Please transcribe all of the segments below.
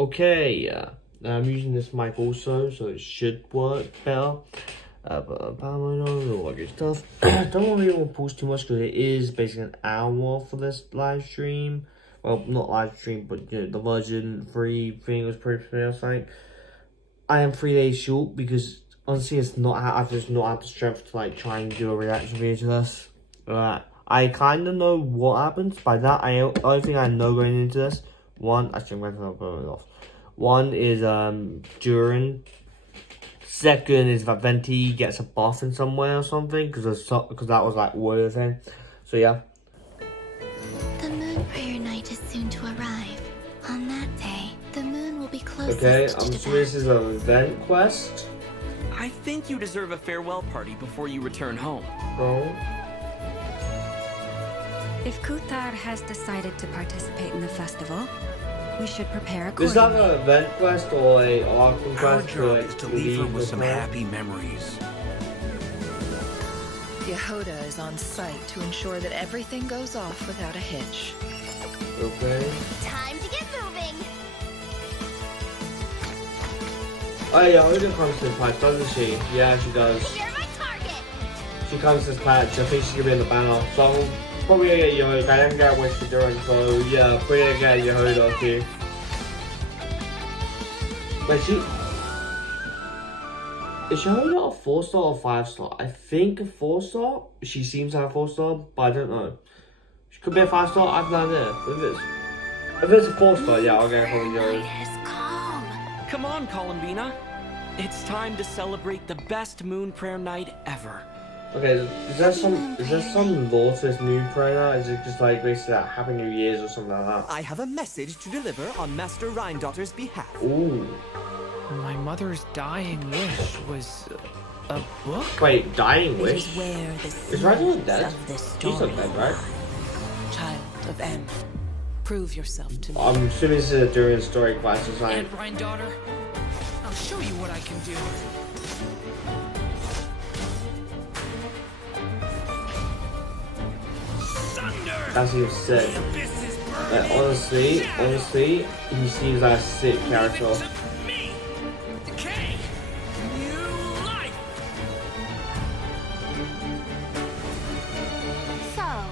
Okay, I'm using this mic also, so it should work better. But all that good stuff. Don't really want to pause too much because it is basically an hour for this live stream. Well, not live stream, but the version 3 thing was pretty last night. I am 3 days short because honestly, I've just not had the strength to like try and do a reaction video to this. I kind of know what happens. By that, only thing I know going into this. One, actually, I'm going to go it off. One is during. Second is that Venti gets a buff in some way or something because that was like word thing. So yeah. The moon prayer night is soon to arrive. On that day, the moon will be closest Okay, to I'm the assuming this is an event quest. I think you deserve a farewell party before you return home. Oh. If Kuthar has decided to participate in the festival, we should prepare accordingly. Is that an event quest or a Arkham Our quest? job is to leave her with some happy memories. Yehoda is on site to ensure that everything goes off without a hitch. Okay. Time to get moving. Oh yeah, Yehoda comes to this patch, doesn't she? Yeah, she does. You're my target. She comes to this patch. I think she's gonna be in the banner. So I'm probably gonna get Yehoda. I didn't get Wish for doing, so yeah, probably gonna get Yehoda too. Wait, is she only got a 4-star or 5-star? I think a 4-star. She seems to have a 4-star, but I don't know. She could be a 5-star. I've no idea. If it's a 4-star, yeah, I'll get it from Yehoda. Come on, Columbina. It's time to celebrate the best moon prayer night ever. Okay, is there some lore to this moon prayer? Is it just like basically like Happy New Year's or something like that? I have a message to deliver on Master Rhindaughter's behalf. Ooh. My mother's dying wish was a book? Wait, dying wish? It is where the Is Rhindaughter dead? of this She's story not dead, right? Child of M, prove yourself to me. I'm assuming this is a during story quest or something. And Rhindaughter, I'll show you what I can do. That seems sick. Like, honestly, he seems like a sick character. So,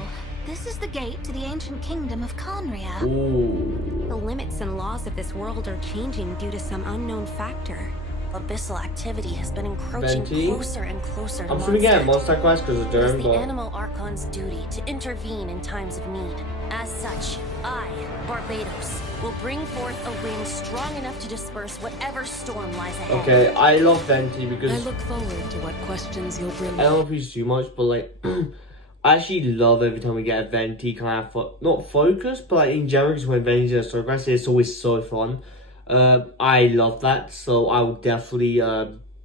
this is the gate to the ancient kingdom of Conria. Ooh. The limits and laws of this world are changing due to some unknown factor. Abyssal activity has been encroaching Venti? closer and closer to I'm assuming again, Mondstadt. Monster Quest because of It is Durham, the but Animal Archon's duty to intervene in times of need. As such, I, Barbados, will bring forth a wind strong enough to disperse whatever storm lies ahead. okay, I love Venti because I look forward to what questions you'll bring. I don't know if he's too much, but like, I actually love every time we get a Venti kind of not focus, but like in general, because when Venti's in a story quest, it's always so fun. I love that, so I will definitely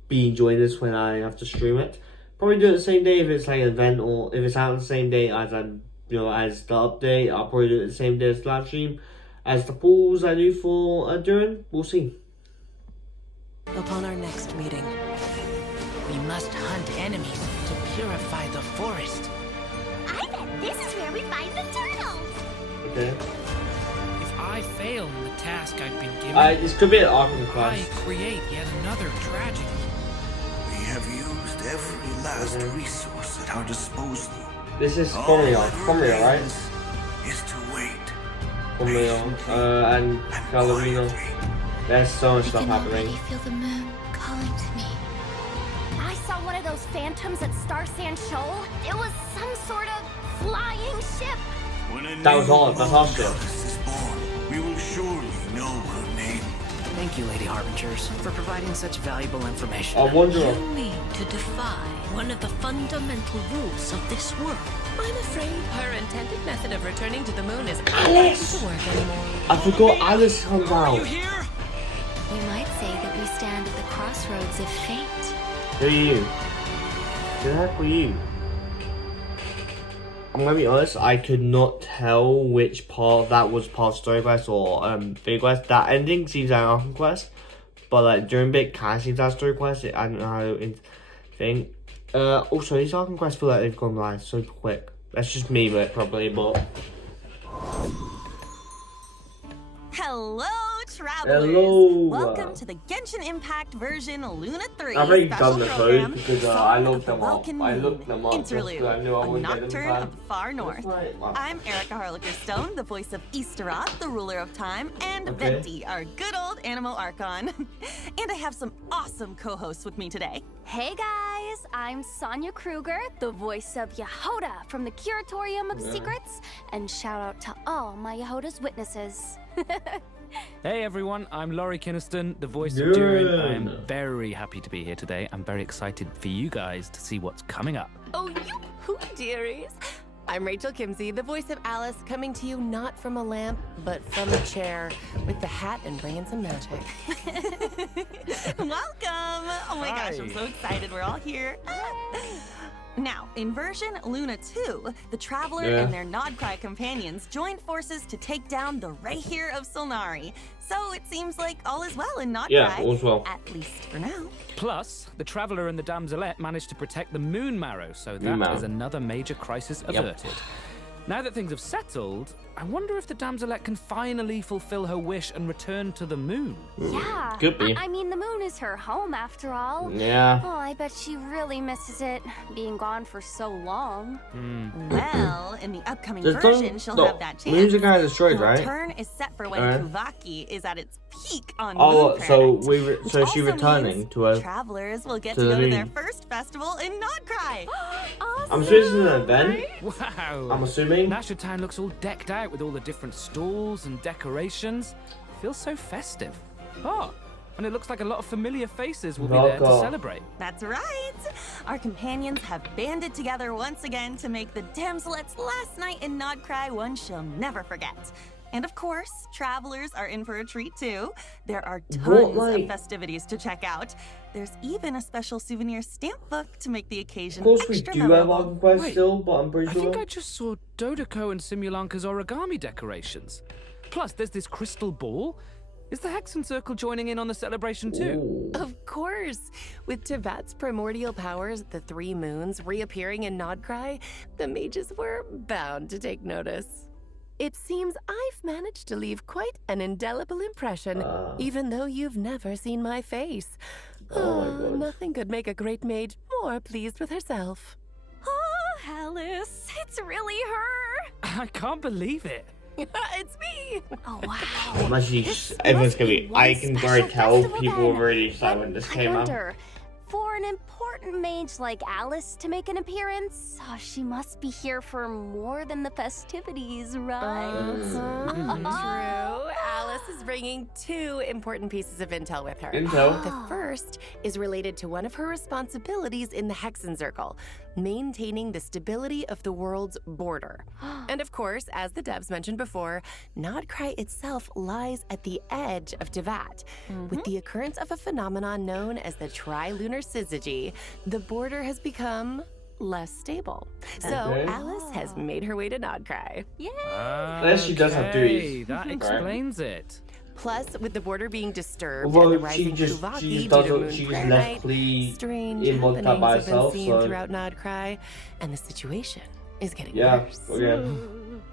be enjoying this when I have to stream it. Probably do it the same day if it's like an event, or if it's out on the same day as as the update. I'll probably do it the same day as the live stream, as the pools I do for Duran. We'll see. Upon our next meeting, We must hunt enemies to purify the forest. I bet this is where we find the turtles. Okay. If I fail in the task I've been given, This could be an Arkham I quest. create yet another tragedy. We have used every last resource at our disposal. This is All Conria, that right? remains is to wait. Conria, and Gallerino. quietly. There's so much I stuff can happening. already feel the moon calling to me. I saw one of those phantoms at Star Sand Shoal. It was some sort of flying ship. When a That was new all, that's all shit. goddess is born, we will surely know her name. Thank you, Lady Harbingers, for providing such valuable information. I wonder. You mean to defy one of the fundamental rules of this world? I'm afraid her intended method of returning to the moon is Alice! not to work anymore. I forgot Alice comes You out. here? You might say that we stand at the crossroads of fate. Who are you? Who the heck were you? I'm gonna be honest, I could not tell which part of that was part of story quest or big quest. That ending seems like an Arkham quest, but like during bit kind of seems like a story quest. I don't know how to think. Also, these Arkham quests feel like they've gone live super quick. That's just me, but probably. But Hello, travelers! Hello. Welcome to the Genshin Impact version Luna 3 I've already special done the program, code because Song I of looked the them up. Welkin I Moon. looked them up just Interlude, because I knew I a would get them nocturne time. of the far north. Right. Wow. I'm Erica Harlicker-Stone, the voice of Easteroth, the ruler of time, and Okay. Venti, our good old Animo Archon. And I have some awesome co-hosts with me today. Hey guys, I'm Sonia Kruger, the voice of Yehoda from the Curatorium of Secrets, and shout out to all my Yehoda's witnesses. Hey everyone, I'm Laurie Kinniston, the voice Good. of Durin. I am very happy to be here today. I'm very excited for you guys to see what's coming up. Oh, you dearies. I'm Rachel Kimsey, the voice of Alice, coming to you not from a lamp, but from a chair, with the hat and bringing some magic. Welcome! Oh my gosh, I'm Hi. so excited we're all here. Now, in version Luna 2, the Traveler and their Nodcry companions joined forces to take down the Rahir of Solnari. So it seems like all is well in Nodcry. Yeah, all's well. At least for now. Plus, the Traveler and the Damselette managed to protect the Moon Marrow, so that Marrow. is another major crisis averted. Now that things have settled, I wonder if the Damselette can finally fulfill her wish and return to the moon. Yeah, Could be. I mean, the moon is her home after all. Yeah. Oh, I bet she really misses it, being gone for so long. Well, in the upcoming There's version, no- she'll no, have that chance. moons are kinda destroyed, Her right? turn is set for when Alright. Kuvaki is at its peak on Oh, Moon so Planet, which so she also returning means to her. travelers will get to to the go to their moon. first festival in Nodcry. I'm assuming it's an event. Wow! I'm assuming. Nasha Town looks all decked out with all the different stalls and decorations. Feels so festive. Oh, and it looks like a lot of familiar faces will be there to Welcome. celebrate. That's right. Our companions have banded together once again to make the Damselette's last night in Nodcry one she'll never forget. And of course, travelers are in for a treat too. There are tons like- of festivities to check out. There's even a special souvenir stamp book to make the occasion Of course we extra do have memorable. our quest Wait, still, but I'm pretty I sure. think I just saw Dodoko and Simulanka's origami decorations. Plus, there's this crystal ball. Is the Hexen Circle joining in on the celebration too? Ooh. Of course! With Tevat's primordial powers, the three moons, reappearing in Nodcry, the mages were bound to take notice. It seems I've managed to leave quite an indelible impression, even though you've never seen my face. Oh my God. Nothing could make a great mage more pleased with herself. Oh, Alice, it's really her. I can't believe it. It's me! Oh, wow. Imagine This everyone's must gonna be. one I can special already tell festival people then. were really excited when this I came out. wonder, for an important mage like Alice to make an appearance, she must be here for more than the festivities, right? True. Alice is bringing two important pieces of intel with her. Intel? The first is related to one of her responsibilities in the Hexen Circle, maintaining the stability of the world's border. And of course, as the devs mentioned before, Nodcry itself lies at the edge of Tevat. With the occurrence of a phenomenon known as the trilunar syzygy, the border has become less stable. So Okay. Alice has made her way to Nodcry. Unless she does have Okay, duties. that Right. explains it. Plus, with the border being disturbed and Although the she rising just Kuvaki she due just to doesn't Moon she's Prayer left Night, Klee strange in Mordecai happenings by have been herself, seen so throughout Nodcry, and the situation is getting yeah. worse. Okay.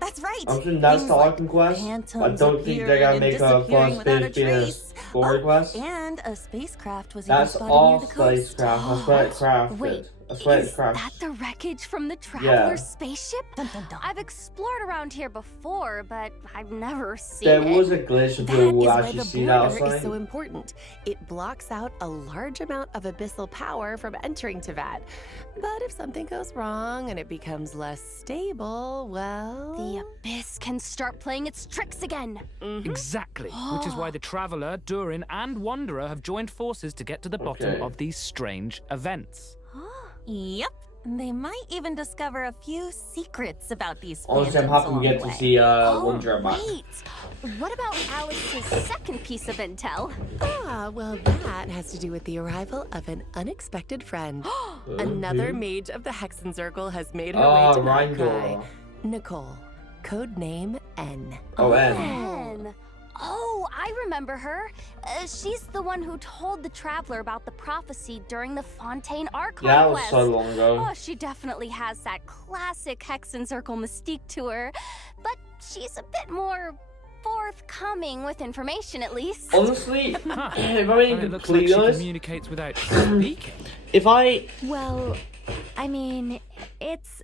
That's right. I'm assuming that's Things the like Arkham quest. I phantoms don't think they're appearing gonna and make a disappearing first without a bit being a trace. story quest. And a spacecraft was That's even spotted near all the coast. spacecraft. I swear it's crafted. Wait, I swear it's is that crafted. the wreckage from the Yeah. Traveler's spaceship? Dun, dun, dun. I've explored around here before, but I've never seen There it. was a glitch of That people is will why actually the see that or border is so something. important. It blocks out a large amount of abyssal power from entering Tevat. But if something goes wrong and it becomes less stable, well... The Abyss can start playing its tricks again. Exactly. Which is why the Traveler, Durin, and Wanderer have joined forces to get to the bottom Okay. of these strange events. Yep. They might even discover a few secrets about these Honestly, I'm phantoms happy we along get the to way. see Oh, Wanderer back. wait. What about Alice's second piece of intel? Well, that has to do with the arrival of an unexpected friend. Another mage of the Hexen Circle has made her way to Nodcry. Rindor. Nicole, code name N. Oh, N. Anne. Oh, I remember her. She's the one who told the Traveler about the prophecy during the Fontaine Archon Yeah, that was quest. so long ago. Oh, she definitely has that classic Hexen Circle mystique to her, but she's a bit more forthcoming with information, at least. Honestly, if I'm being And it looks like completely she honest, communicates without speaking. if I Well, I mean, it's...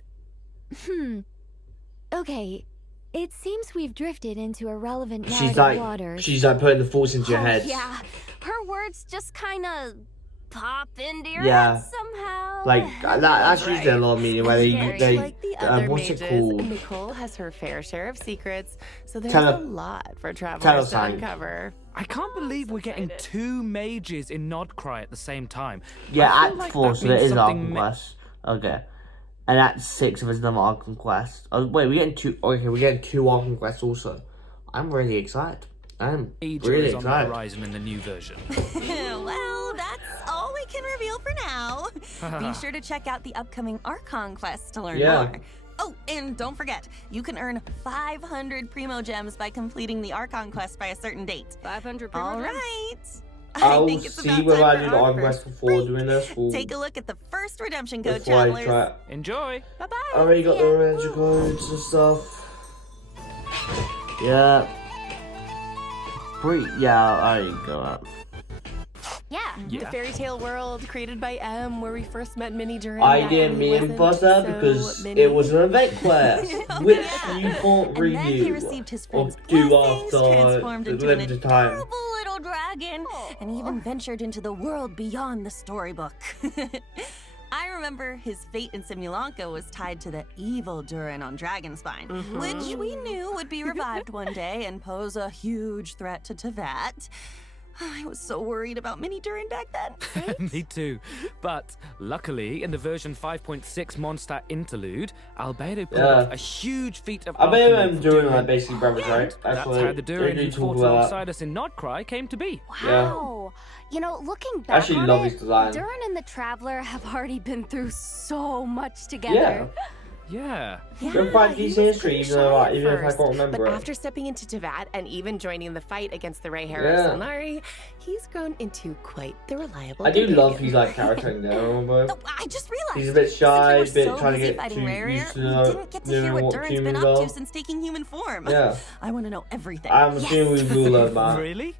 Okay, it seems we've drifted into irrelevant waters. she's like putting the thoughts into your head. Yeah, her words just kind of pop into your Yeah. head somehow. Like that's usually a lot of media where they Like the other what's mages, it called? Nicole has her fair share of secrets, so there's Tell a her- lot for tell travelers to her, uncover. I can't believe we're getting 2 mages in Nodcry at the same time. Yeah, I feel Act like 4, that so there means is an something Arc Conquest. Okay. And Act 6 if it's another Arc Conquest. Oh, wait, we're getting 2. Okay, we're getting 2 Arc Conquests also. I'm really excited. I'm Aegir really is on the excited. horizon in the new version. Well, that's all we can reveal for now. Be sure to check out the upcoming Archon quest to learn Yeah. more. Oh, and don't forget, you can earn 500 Primo Gems by completing the Archon quest by a certain date. 500 Primo All Gems? right. I'll think it's see about whether time I do for the our Arc Quest first before break. doing this. Or Take a look at the first redemption code, before I travelers. try. Enjoy. Bye-bye. I already got the redemption codes and stuff. Yeah. Yeah, I already go up. Yeah. The fairy tale world created by M, where we first met Minnie during I didn't meet him first there because it was an event quest, which you can't And then he redo received his or friend's do blessings, after transformed the into an limited time. adorable little dragon, and even ventured into the world beyond the storybook. I remember his fate in Simulanka was tied to the evil Durin on Dragonspine, which we knew would be revived one day and pose a huge threat to Tevat. I was so worried about Mini Durin back then. Me too. But luckily, in the version 5.6 Mondstadt interlude, Albedo pulled off a huge feat of I bet alchemy I'm for doing Durin. like basically brothers, right? That's what how the Durin they who do fought talk about. alongside us in Nodcry came to be. Wow. You know, looking back Actually on love it, his design. Durin and the Traveler have already been through so much together. Yeah. Yeah. We're quite decent history, even though Shy at even if I first, can't remember but it. after stepping into Tevat and even joining the fight against the Ray Hair Yeah. of Solnari, he's grown into quite the reliable I do companion. love his like character in there, remember? Oh, I just realized. He's a bit shy, a since we bit were so trying to busy get fighting too Rare, used to we didn't get to hear knowing what what Durin's humans been up are. to since taking human form. Yeah. I want to know everything. I'm assuming we will learn that. Really?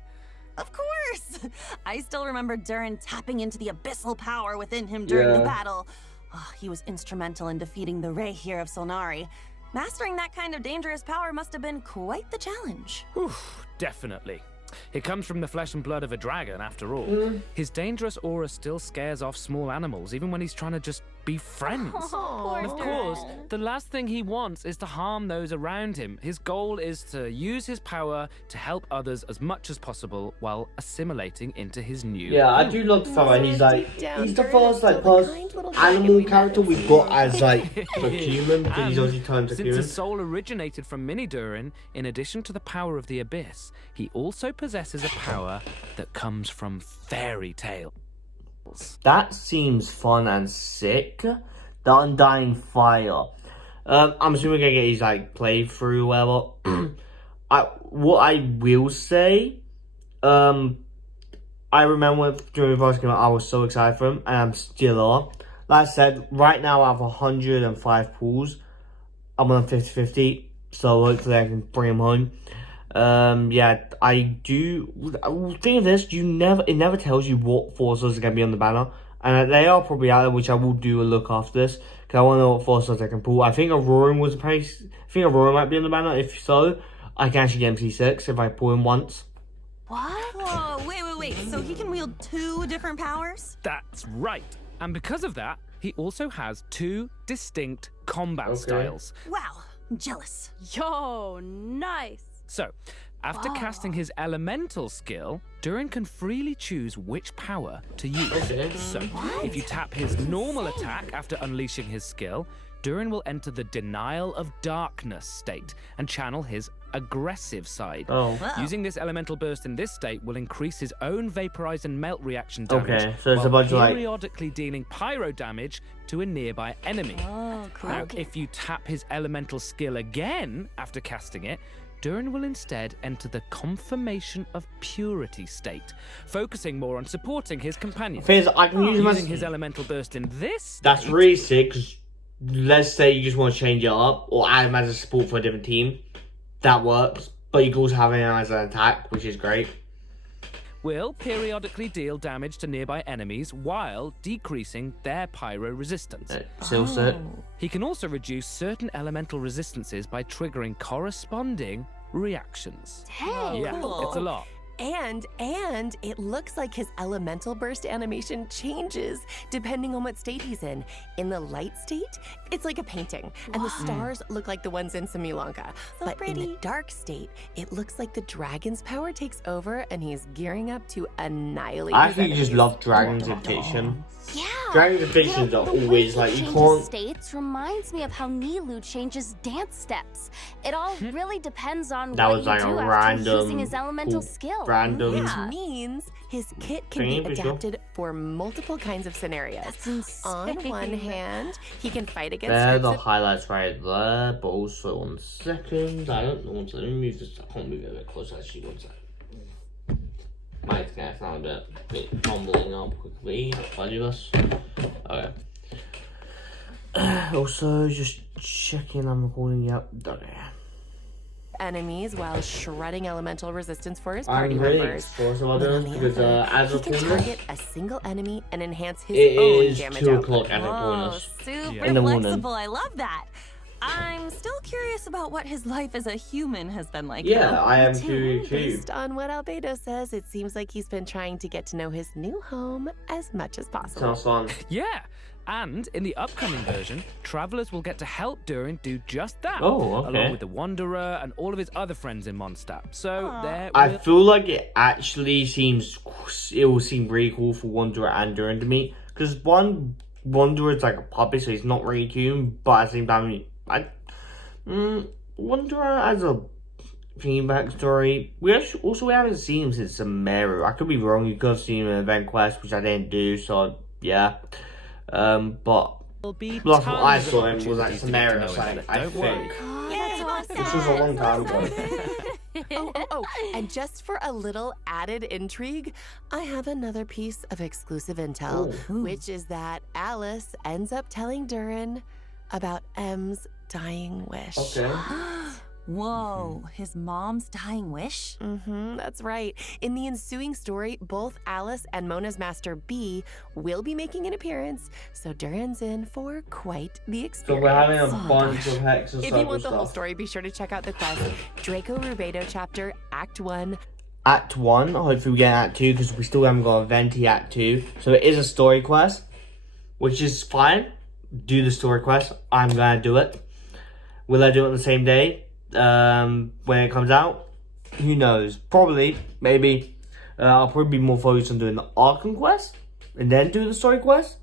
Of course! I still remember Durin tapping into the abyssal power within him during the Yeah. battle. Oh, he was instrumental in defeating the Ray here of Solnari. Mastering that kind of dangerous power must have been quite the challenge. Definitely. It comes from the flesh and blood of a dragon, after all. His dangerous aura still scares off small animals, even when he's trying to just be friends. Poor And of course, the last thing he wants is to harm those around him. His goal is to use his power to help others as much as possible while assimilating into his new Yeah, I home. do love the fact that he's like Deep down, he's the Durin first is like still the first kind little dragon animal we met character in we've got Simulanka. as like human because he's And obviously turned to since human. his soul originated from Mini Durin, in addition to the power of the Abyss, he also possesses a power that comes from fairy tales. That seems fun and sick. The Undying Fire. I'm assuming we're gonna get his like playthrough or whatever. What I will say, I remember during the first game I was so excited for him, and I'm still are. Like I said, right now I have 105 pools. I'm on 50-50, so hopefully I can bring him home. Yeah, I do. The thing of this, it never tells you what forces are going to be on the banner. And they are probably out there, which I will do a look after this. Because I want to know what forces I can pull. I think Auroran was a place. I think Auroran might be on the banner. If so, I can actually get MC6 if I pull him once. What? Whoa, wait. So he can wield 2 different powers? That's right. And because of that, he also has 2 distinct combat styles. Wow, I'm jealous. Yo, nice. So, after casting his elemental skill, Durin can freely choose which power to use. Okay. So, if you tap his normal attack after unleashing his skill, Durin will enter the Denial of Darkness state and channel his aggressive side. Oh. Using this elemental burst in this state will increase his own vaporize and melt reaction damage, Okay, so it's a while bunch of, like- periodically dealing pyro damage to a nearby enemy. Oh, cool. Now, if you tap his elemental skill again after casting it, Durin will instead enter the Confirmation of Purity state, focusing more on supporting his companions. Thing is, I can use him as... Using his elemental burst in this That's state, really sick, 'cause let's say you just want to change it up, or add him as a support for a different team. That works. but you can also have him as an attack, which is great. Will periodically deal damage to nearby enemies while decreasing their pyro resistance. He can also reduce certain elemental resistances by triggering corresponding reactions. Dang, Yeah, cool. it's a lot. And it looks like his elemental burst animation changes depending on what state he's in. In the light state, it's like a painting, and the stars look like the ones in Similanka. So but pretty. in the dark state, it looks like the dragon's power takes over and he's gearing up to annihilate I his actually just enemies. love Dragon's Addiction. Yeah. Dragon's Addictions are the way always he like, you changes can't... states reminds me of how Nilu changes dance steps. It all really depends on That what was you like do a after using random, his elemental cool, skill. random Which means his kit can Thingy, be pretty sure. adapted for multiple kinds of scenarios. That's insane. On one hand, he can fight against There, the groups of highlights right there, but also on second. I don't know what to let me move this. I can't move it a bit closer. Actually, one second. Might get found a bit tumbling up quickly. Fabulous. Okay. Also, just checking I'm recording. Yep. Okay. enemies while shredding elemental resistance for his party I'm really members. explosive on But on this the because other, as he a can bonus, target a single enemy and enhance his it own is damage 2 output. o'clock and a Whoa, bonus. super in the morning. flexible. I love that. I'm still curious about what his life as a human has been like. Yeah, though. I am too. Based on what Albedo says, it seems like he's been trying to get to know his new home as much as possible. Sounds fun. Yeah, and in the upcoming version, travelers will get to help Durin do just that. Oh, okay. Along with the Wanderer and all of his other friends in Mondstadt. So there. I feel like it actually seems, it will seem really cool for Wanderer and Durin to meet. Because one, Wanderer is like a puppy, so he's not really human, but at the same time, Wanderer as a theme backstory, we haven't seen him since Sumeru. I could be wrong, you could have seen him in Event Quest, which I didn't do, so yeah. But last what I saw him was like Sumeru, I think. This was a long time ago. And just for a little added intrigue, I have another piece of exclusive intel, which is that Alice ends up telling Durin about M's dying wish. Okay. Whoa, his mom's dying wish? That's right. In the ensuing story, both Alice and Mona's master B will be making an appearance, so Durin's in for quite the So experience. we're having a bunch of Hex and If you want the whole story, be sure to check out the quest Draco Rubedo chapter, Act 1. Act 1, hopefully we get Act 2, because we still haven't got a Venti Act 2. So it is a story quest, which is fine. Do the story quest. I'm gonna do it. Will I do it on the same day? When it comes out? Who knows? Probably, maybe. I'll probably be more focused on doing the Arkham quest and then do the story quest.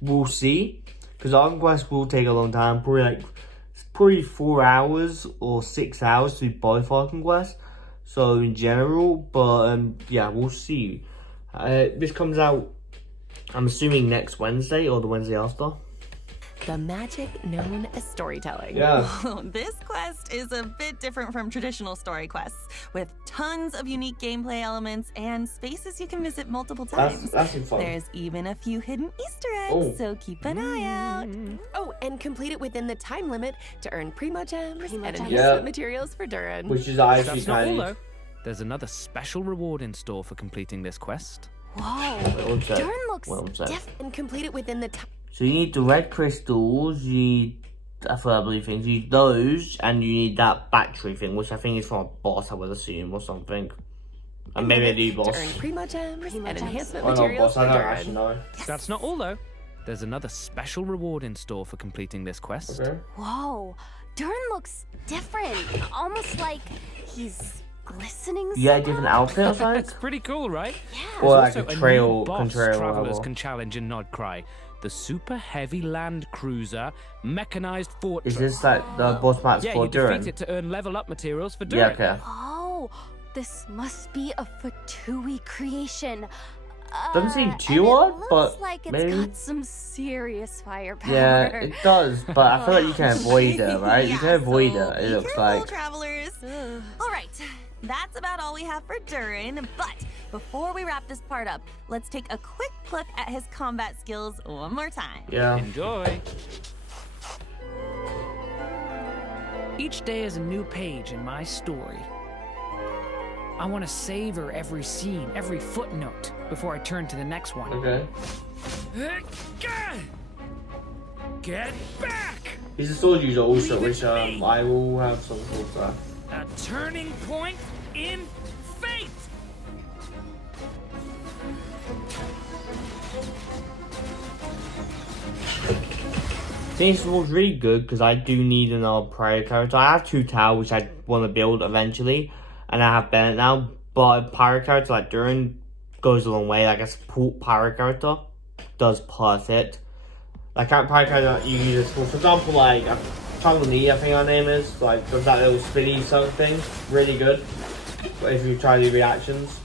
We'll see. Because Arkham quest will take a long time. Probably 4 hours or 6 hours to do both Arkham quests. So in general, but yeah, we'll see. This comes out, I'm assuming next Wednesday or the Wednesday after. The magic known as storytelling. Yeah. This quest is a bit different from traditional story quests, with tons of unique gameplay elements and spaces you can visit multiple times. That's fun. There's even a few hidden Easter eggs, Oh. so keep an eye out. Oh, and complete it within the time limit to earn Primo Gems and enhancement Yeah. materials for Durin. Which is actually That's not all, kind though. of... There's another special reward in store for completing this quest. Whoa, Durin looks different. And complete it within the time. So you need the red crystals, you need, I believe things, you need those, and you need that battery thing, which I think is from a boss, I would assume, or something. And maybe a new boss. To earn Primo Gems and enhancement Oh no, materials boss, I for don't Durin. actually know. That's not all, though. There's another special reward in store for completing this quest. Okay. Whoa, Durin looks different. Almost like he's glistening. Yeah, a different outfit or something? It's pretty cool, right? Yeah. Or There's like also a trail new boss control travelers level. can challenge in Nodcry. The super heavy land cruiser mechanized fortress. Is this like the boss match Yeah, for you Durin? defeat it to earn level up materials for Yeah, Durin. okay. Oh, this must be a Fatui creation. Doesn't seem and too it odd, looks but like it's maybe. got some serious firepower. Yeah, it does, but I feel like you can avoid it, right? You can avoid it, it looks like. Travelers. All right, that's about all we have for Durin, but before we wrap this part up, let's take a quick look at his combat skills one more time. Yeah. Enjoy. Each day is a new page in my story. I want to savor every scene, every footnote, before I turn to the next one. Okay. Get back! He's a sword user also, which I will have some thoughts on. A turning point in fate! This was really good because I do need another pirate character. I have 2 Tau which I want to build eventually, and I have Bennett now. But a pirate character like Durin goes a long way. Like a support pirate character does perfect. Like a pirate character you use, for example, like Chun-Li, I think her name is. Like does that little spinny sort of thing, really good. But if you try the reactions.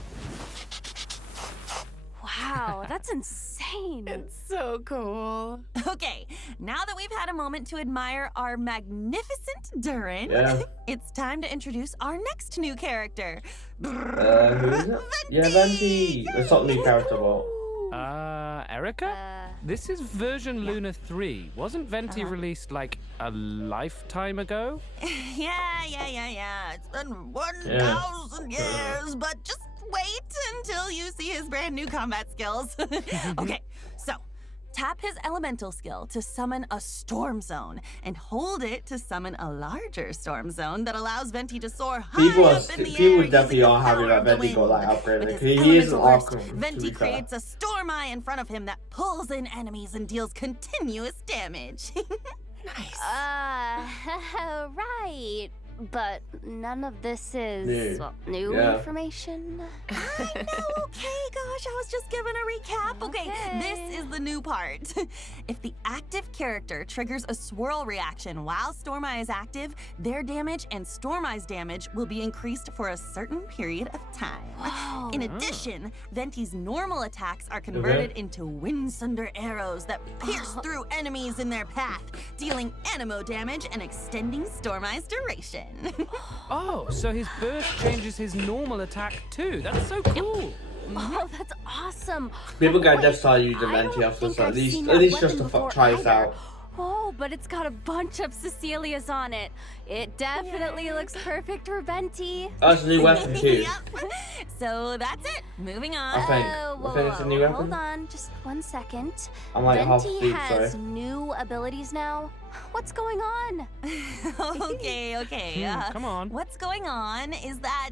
Wow, that's insane. It's so cool. Okay, now that we've had a moment to admire our magnificent Durin, it's time to introduce our next new character. Who is it? Yeah, Venti. It's not a new character, but... Erica? This is version Luna 3. Wasn't Venti released like a lifetime ago? Yeah. It's been 1,000 years, but just wait until you see his brand new combat skills. Okay, so tap his elemental skill to summon a storm zone, and hold it to summon a larger storm zone that allows Venti to soar high up in the air. People definitely are happy that Venti got like upgraded because he is an Arkham. Venti creates a storm eye in front of him that pulls in enemies and deals continuous damage. Nice. Right. But none of this is new information. I know, okay, gosh, I was just giving a recap. Okay, this is the new part. If the active character triggers a swirl reaction while Storm Eye is active, their damage and Storm Eye's damage will be increased for a certain period of time. Whoa. In addition, Venti's normal attacks are converted into Windsunder arrows that pierce through enemies in their path, dealing anemo damage and extending Storm Eye's duration. Oh, so his burst changes his normal attack too. That's so cool. Oh, that's awesome. People got just started using Venti after this, at least just to try this out. Oh, but it's got a bunch of Cecilias on it. It definitely looks perfect for Venti. Oh, it's a new weapon too. So that's it. Moving on. I think it's a new weapon. Hold on, just 1 second. I'm like half Venti asleep, has sorry. new abilities now. What's going on? Okay. Come on. What's going on is that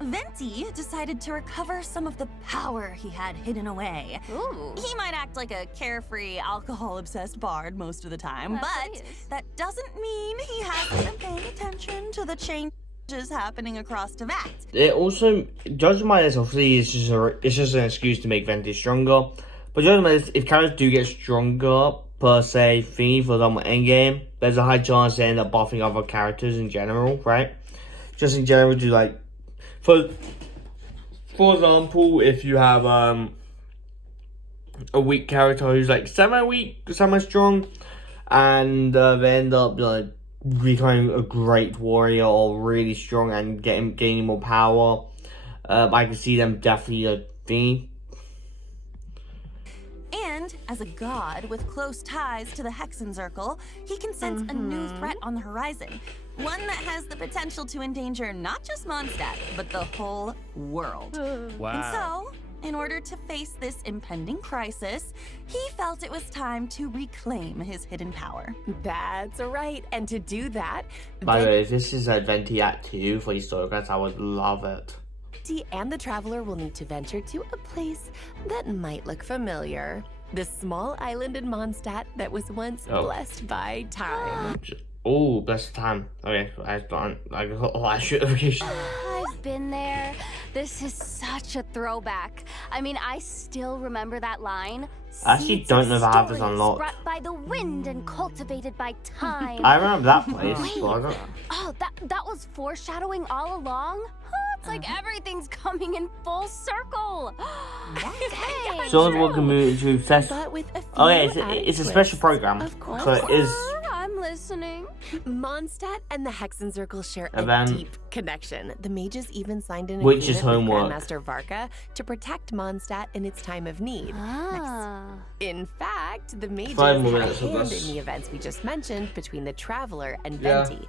Venti decided to recover some of the power he had hidden away. Ooh. He might act like a carefree, alcohol-obsessed bard most of the time, but that doesn't mean he hasn't been paying attention to the changes happening across Tevat. It also, judging by this, obviously, it's just an excuse to make Venti stronger. But judging by this, if characters do get stronger, per se, thingy for them endgame, there's a high chance they end up buffing other characters in general, right? Just in general, do like, for example, if you have a weak character who's like semi-weak, semi-strong, and they end up like becoming a great warrior or really strong and gaining more power, I can see them definitely thingy. And as a god with close ties to the Hexen Circle, he can sense a new threat on the horizon. One that has the potential to endanger not just Mondstadt, but the whole world. Wow. And so, in order to face this impending crisis, he felt it was time to reclaim his hidden power. That's right. And to do that, By the way, if this is a Venti Act 2 for historians, I would love it. Venti and the Traveler will need to venture to a place that might look familiar. The small island in Mondstadt that was once blessed by time. Oh, blessed time. Okay, I got a lot of shit. I've been there. This is such a throwback. I mean, I still remember that line. I actually don't know if I have this unlocked. Brought by the wind and cultivated by time. I remember that place. Wait. But Oh, that was foreshadowing all along? It's like everything's coming in full circle. Dang. Someone will move to obsess. But with a few Okay, it's a special program. of course. So it is. I'm I'm listening. Mondstadt and the Hexenzirkel share a Event. deep connection. The mages even signed an Which is agreement with homework. Grandmaster Varka to protect Mondstadt in its time of need. Ah. In fact, the mages 5 had more a minutes of hand this. in the events we just mentioned between the Traveler and Yeah. Venti.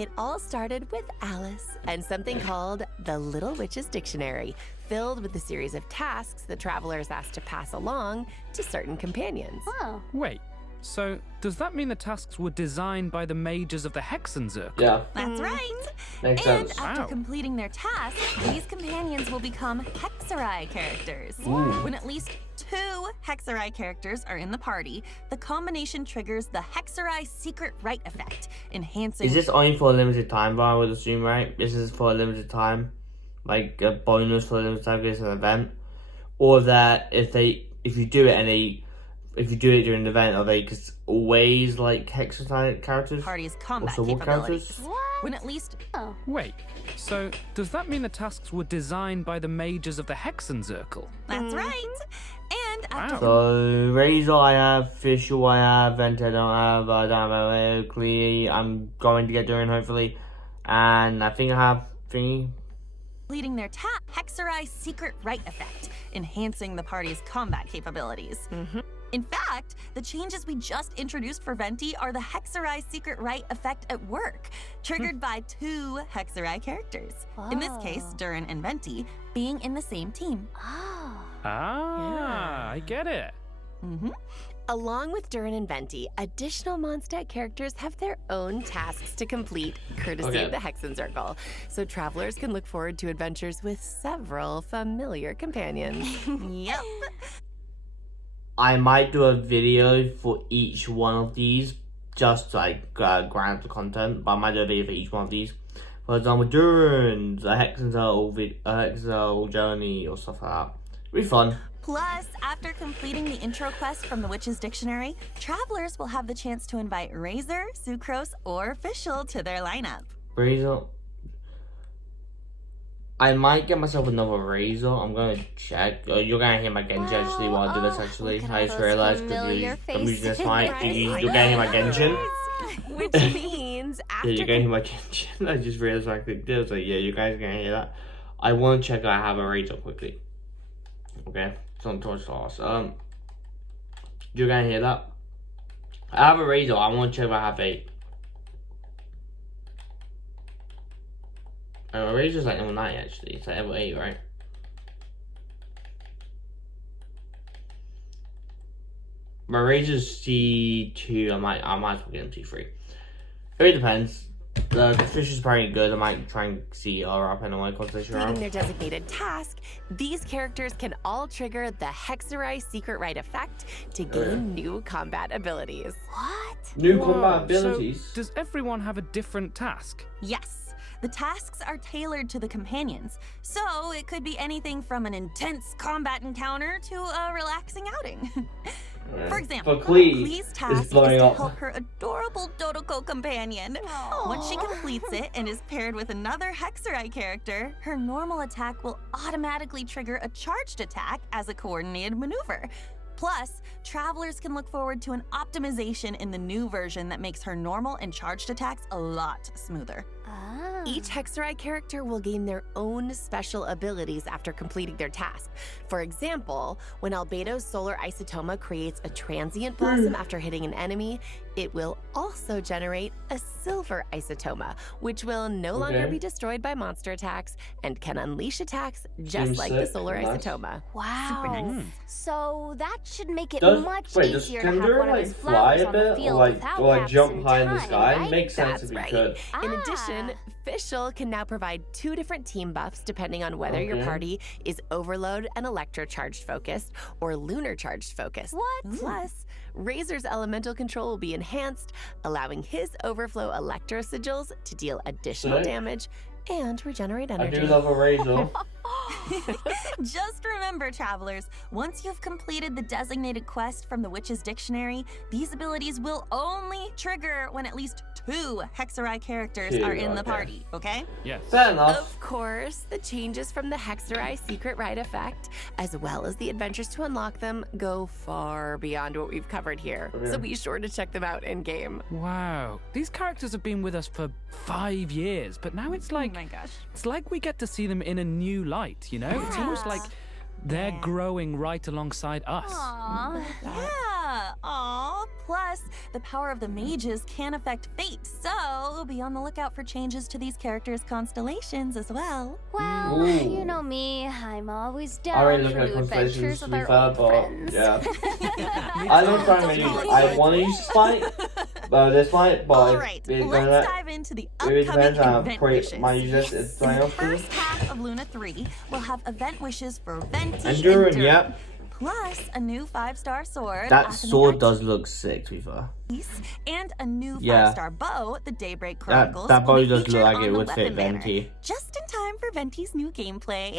It all started with Alice and something called the Little Witch's Dictionary, filled with a series of tasks the Traveler is asked to pass along to certain companions. Oh. Wait, so does that mean the tasks were designed by the mages of the Hexenzirkel? Yeah. That's right. Makes And sense. after Wow. completing their tasks, these companions will become Hexerai characters. Ooh. When at least 2 Hexerai characters are in the party, the combination triggers the Hexerai Secret Right effect, enhancing... Is this only for a limited time, though, I would assume, right? This is for a limited time? Like a bonus for a limited time, it's an event? Or that if you do it during the event, are they just always like Hexerai characters? party's combat Also war capabilities. characters? What? When at least... Oh. Wait, so does that mean the tasks were designed by the mages of the Hexenzirkel? That's right. And after... Wow. So, Razor I have, Fischl I have, Venti I don't have, I don't have Oakley, I'm going to get during hopefully, and I think I have Thingy. completing their task, Hexerai Secret Right effect, enhancing the party's combat capabilities. In fact, the changes we just introduced for Venti are the Hexerai Secret Right effect at work, triggered by 2 Hexerai characters. In this case, Oh. Durin and Venti being in the same team. Oh. Ah, I get it. Along with Durin and Venti, additional Mondstadt characters have their own tasks to complete, courtesy Okay. of the Hexenzirkel, so travelers can look forward to adventures with several familiar companions. Yep. I might do a video for each one of these, just to, like grant the content, but I might do a video for each one of these. For example, Durin's a Hexenzirkel journey or stuff like that. It'll be fun. Plus, after completing the intro quest from the Witch's Dictionary, travelers will have the chance to invite Razor, Sucrose, or Fischl to their lineup. Razor. I might get myself another Razor. I'm gonna check. You're gonna hear my Genshin actually while I do this actually. look at I all just those realized familiar because I'm using this faces. mic. Right? You're gonna hear my Genshin. Which means after Yeah, you're gonna hear my Genshin. I just realized when I clicked it. So yeah, you guys are gonna hear that. I want to check I have a Razor quickly. Okay, it's on Torch Loss. You're gonna hear that. I have a Razor. I want to check if I have a. Razor's like level 9 actually. It's like level 8, right? My Razor's C2. I might as well get him C3. It really depends. The fish is probably good. I might try and see her up anyway. completing their designated task, these characters can all trigger the Hexerai Secret Right effect to gain new combat abilities. What? New Whoa, combat abilities. So does everyone have a different task? Yes, the tasks are tailored to the companions, so it could be anything from an intense combat encounter to a relaxing outing. For example, But Clee Clee's is task is blowing to up. help her adorable Dodoko companion. Once she completes it and is paired with another Hexerai character, her normal attack will automatically trigger a charged attack as a coordinated maneuver. Plus, travelers can look forward to an optimization in the new version that makes her normal and charged attacks a lot smoother. Ah. Each Hexerai character will gain their own special abilities after completing their task. For example, when Albedo's solar isotoma creates a transient blossom after hitting an enemy, it will also generate a silver isotoma, which will no longer Okay. be destroyed by monster attacks and can unleash attacks just Seems like the sick. solar Nice. isotoma. Wow. So that should make it Does much does easier to have Kender one of like his fly flowers a on the bit, or field like without gaps jump in high in the time, sky? right? Makes sense That's if he right. could. In addition, Fischl can now provide 2 different team buffs depending on whether your Okay. party is Overload and Electro Charged focused or Lunar Charged focused. What? Plus, Razor's elemental control will be enhanced, allowing his Overflow Electro Sigils to deal additional Sick. damage and regenerate I energy. do love a Razor. Just remember, travelers, once you've completed the designated quest from the Witch's Dictionary, these abilities will only trigger when at least 2 Hexerai characters are in the party, okay? Yes. Fair enough. Of course, the changes from the Hexerai secret rite effect, as well as the adventures to unlock them, go far beyond what we've covered here. Okay. So be sure to check them out in-game. Wow. These characters have been with us for 5 years, but now it's like... Oh my gosh. It's like we get to see them in a new light, you know? It's almost like they're growing right alongside us. Aww. Yeah. Aw. Plus, the power of the mages can affect fate, so be on the lookout for changes to these characters' constellations as well. Well, Ooh. you know me, I'm always I down already for look at new constellations adventures to with be our fair, old but friends. yeah. I don't try and I want to use Spite, this might, but Alright, it let's dive into the it upcoming depends on event how wishes. my use it. It's In the else to first half of Luna 3, we'll have event wishes for Venti and Durin, Durin, yep. plus a new 5-star sword. That Athena sword does look sick, to be fair. Axe, and a new Yeah. 5-star bow, the Daybreak Chronicles. That will bow be does look featured like on it the would fit weapon banner, Venti. just in time for Venti's new gameplay.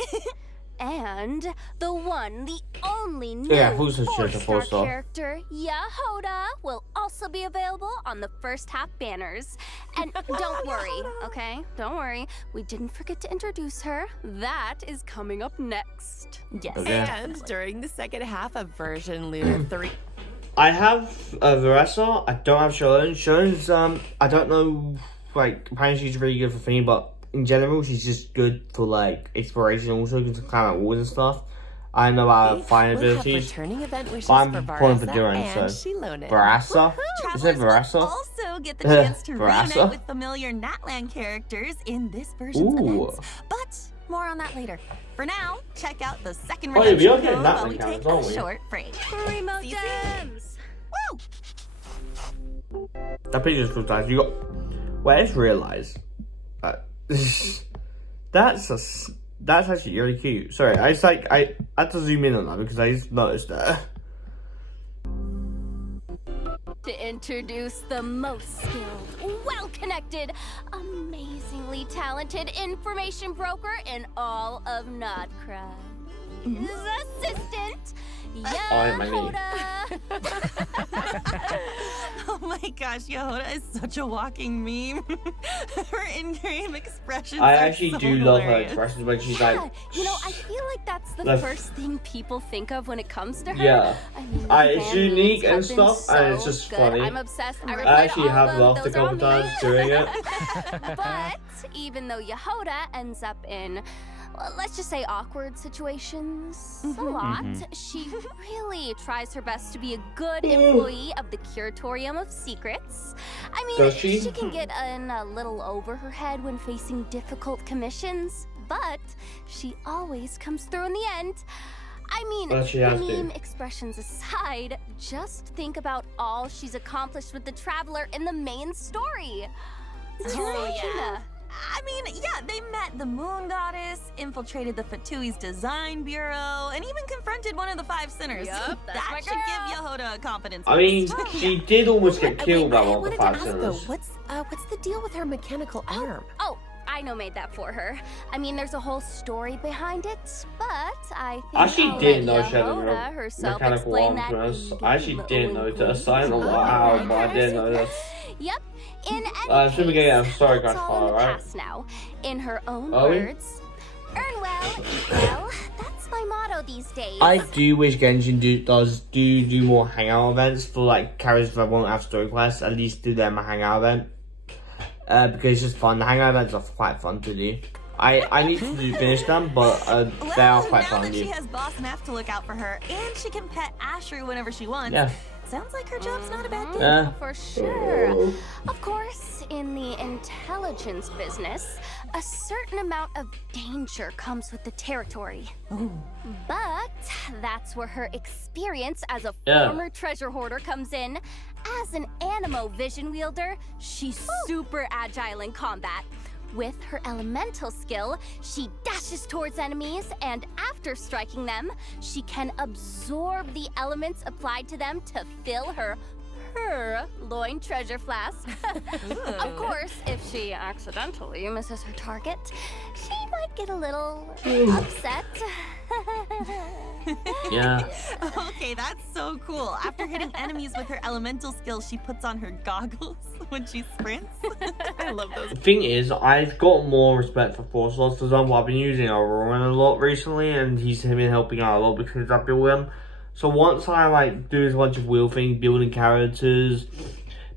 And the one, the only new Yeah, who's the shit, the 4-star 4-star? character, Yehoda, will also be available on the first half banners. And don't worry, okay? Don't worry. We didn't forget to introduce her. That is coming up next. Yes. Okay. And during the second half of version Luna 3... I have Veressa. I don't have Sharon. Sharon's I don't know, like apparently she's really good for theme, but in general she's just good for like exploration. Also, you can climb out walls and stuff. I know about fine We'll have abilities. returning event wishes But I'm for pulling for Varasa Durin, and so Shilonen. Veressa. Is it Travelers will Veressa? also get the chance to Verasa? reunite with familiar Natland characters in this version's Ooh. events. But more on that later. For now, check out the second Oh, yeah, we redemption are getting code Natland while we take characters, a aren't we? short break. Remote See you soon. Dems! Woo! That picture is nice. You got. Well, I just realised. That's actually really cute. Sorry, I had to zoom in on that because I just noticed that. To introduce the most skilled, well-connected, amazingly talented information broker in all of Nodcry. His assistant, Oh, my knee. Yehoda. Oh my gosh, Yehoda is such a walking meme. Her in-game expressions I are actually so do love her hilarious. expressions when she's like. Yeah, you know, I feel like that's the Left. first thing people think of when it comes to her. Yeah. I mean, It's fan unique memes and have been stuff, and it's so just good. funny. I'm obsessed. I, I actually have laughed a those are couple on me. times doing it. But even though Yehoda ends up in, well, let's just say awkward situations a lot, she really tries her best to be a good employee of the Curatorium of Secrets. I mean, Does she? can get in a little over her head when facing difficult commissions, but she always comes through in the end. I mean, Well, she has to. meme expressions aside, just think about all she's accomplished with the Traveler in the main story. Oh, yeah. I mean, yeah, they met the Moon Goddess, infiltrated the Fatui's design bureau, and even confronted one of the 5 sinners. Yup, that's that my should give Yehoda a confidence I mean, boost. she did almost get killed by I one of the wanted to 5 ask though, sinners. what's the deal with her mechanical arm? Oh, I made that for her. I mean, there's a whole story behind it, but I think I actually I'll didn't let know she had Yehoda a herself mechanical explain arm that to us. in-game I actually didn't know wink, this. wink. I don't know wow, but I didn't know this. Yep. In any should we get case, a story that's all in the right? past now. In her own Are we? words, earn well, eat well. That's my motto these days. I do wish Genshin does do more hangout events for like characters that won't have story quests. At least do them a hangout event. Because it's just fun. The hangout events are quite fun to do. I need to finish them, but they are quite now fun that to she do. has Boss Neff to look out for her, and she can pet Ashru whenever she wants, Yeah. sounds like her job's not a bad thing. Yeah. For sure. Of course, in the intelligence business, a certain amount of danger comes with the territory. But that's where her experience as a former treasure hoarder comes in. As an Animo vision wielder, she's super agile in combat. With her elemental skill, she dashes towards enemies, and after striking them, she can absorb the elements applied to them to fill her her loin treasure flask. Of course, if she accidentally misses her target, she might get a little upset. Yeah. Okay, that's so cool. After hitting enemies with her elemental skills, she puts on her goggles when she sprints. I love those. The thing is, I've got more respect for Force Lords. For example, I've been using Rowan a lot recently, and he's been helping out a lot because I build him. So once I like do a bunch of wheel things, building character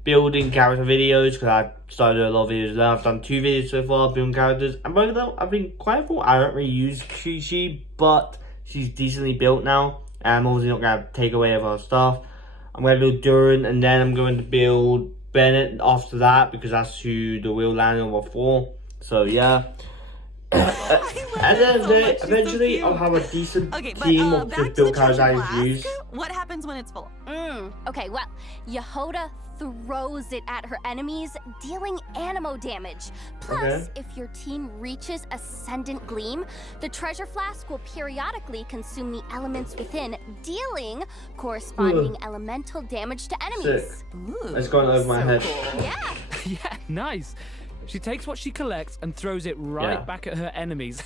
videos, because I started a lot of videos there. I've done 2 videos so far, building characters, and both of them I've been quite cool. I don't really use Chi, but she's decently built now, and I'm obviously not going to take away of her stuff. I'm going to build Duran, and then I'm going to build Bennett after that, because that's who the wheel landed on before. So yeah. And then eventually I'll have a decent team of just build characters I use. What happens when it's full? Okay, well, Yehoda throws it at her enemies, dealing anemo damage. Plus, if your team reaches Ascendant Gleam, the treasure flask will periodically consume the elements within, dealing corresponding elemental damage to enemies. It's gone over my head. Cool. Yeah. Yeah, nice. She takes what she collects and throws it right back at her enemies.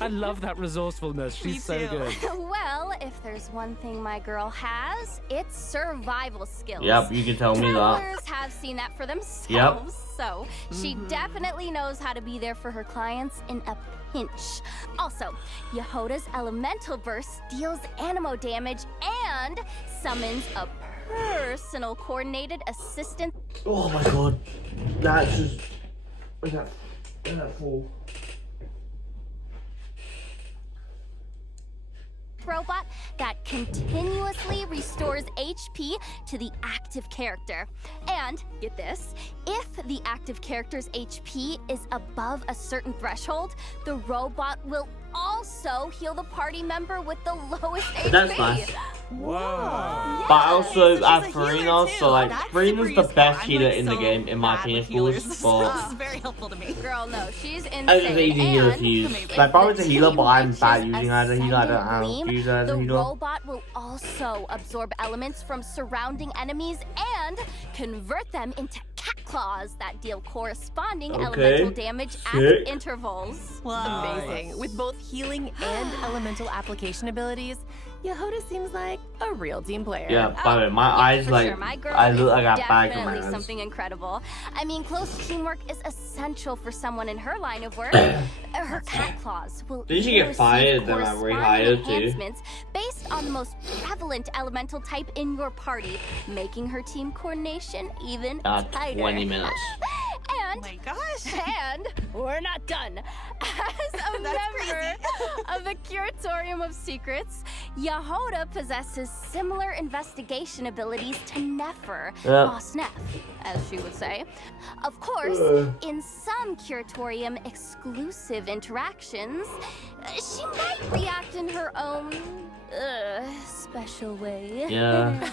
I love that resourcefulness. She's so good. Well, if there's one thing my girl has, it's survival skills. Yep, you can tell me that. Travelers have seen that for themselves, so she definitely knows how to be there for her clients in a pinch. Also, Yehoda's elemental burst deals anemo damage and summons a personal coordinated assistant. Oh my god, that's just... Look at that fall. Robot that continuously restores HP to the active character. And, get this, if the active character's HP is above a certain threshold, the robot will also heal the party member with the lowest HP. That's nice. Whoa. But I also so add she's a healer Farina, too. so like That's Farina's super the best useful. healer I'm, in the so game, in my bad opinion, with of healers. course. This But is very helpful to me. Girl, no, she's insane. I was an easy healer And to use. if My brother's a the healer, team but I'm reaches bad using her as a healer. I don't know how Ascendant to use her as a the healer. robot will also absorb elements from surrounding enemies and convert them into cat claws that deal corresponding elemental damage at intervals. Amazing. With both healing and elemental application abilities, Yehoda seems like a real team player. Yeah, by the way, my eyes for like sure. My girl I look is like I got bag on my definitely eyes. something incredible. I mean, close teamwork is essential for someone in her line of work. Her cat claws will Did she get receive fired? Then I corresponding rehired too. enhancements based on the most prevalent elemental type in your party, making her team coordination even tighter. 20 minutes. And, oh my gosh. And we're not done. As a member of the Curatorium of Secrets, Yehoda possesses similar investigation abilities to Nefer, Boss Neff, as she would say. Of course, in some Curatorium exclusive interactions, she might react in her own special way. Yeah.